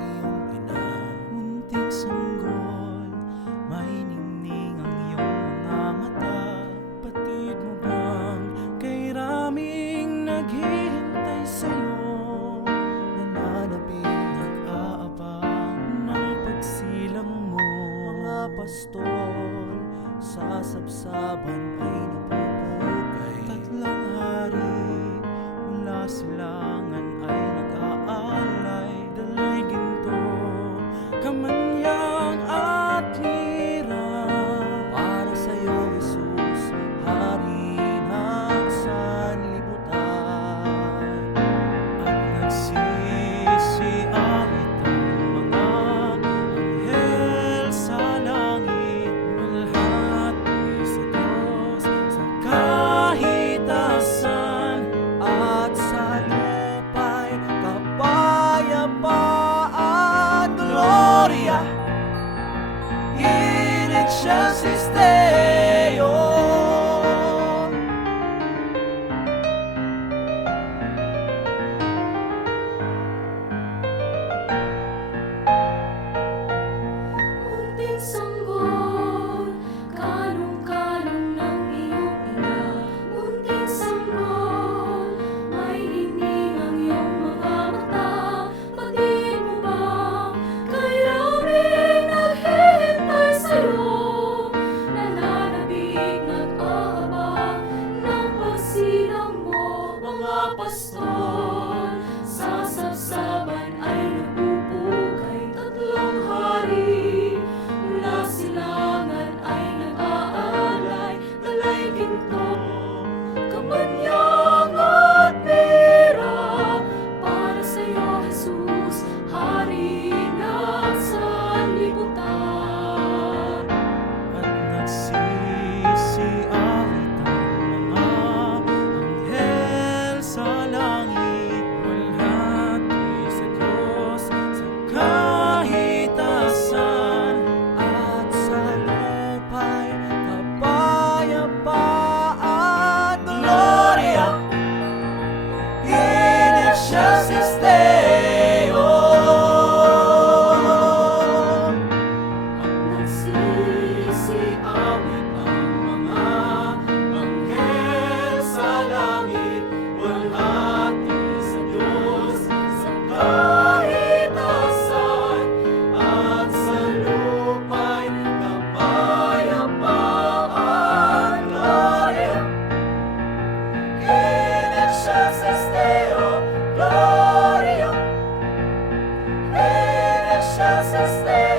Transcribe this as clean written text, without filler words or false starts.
iyong ina. Munting sanggol, may ningning ang iyong mga mata. Batid mo bang kay raming naghihintay sa'yo, Nananabing nag-aabang ng pagsilang mo? mga pastol sa sabsaban ay napupugay. Tatlong hari mula silangan ay nag-aalay. Dalay ginto, kamanyang at lira, Para sa'yo, Jesus, Hari ng sanlibutan. at nagsisiawit ang mga anghel sa langit. Walhati sa Diyos sa kahitasan, At sa lupa'y kapayapaan. Gloria in excelsis Deo. Munting sanggol, kalong-kalong ng iyong ina. Munting sanggol, may ningning ang iyong mga mata. Batid mo bang kay raming naghihintay sa'yo, nananabik nag-aabang ng pagsilang mo? Mga pastol sa sabsaban ay napupugay. Tatlong hari mula silangan ay nag-aalay. Dalay ginto, kamanyang at mira, para sa'yo, Jesus, Hari ng sanlibutan. at nagsisiawit ang mga anghel sa langit. Walhati sa Diyos sa kahitasan, At sa lupa'y kapayapaan. Gloria in excelsis Deo. Nagsisiawit ang mga anghel sa langit. Walhati sa Diyos sa kahitasan, At sa lupa'y kapayapaan. Gloria in excelsis Deo. Gloria in excelsis Deo.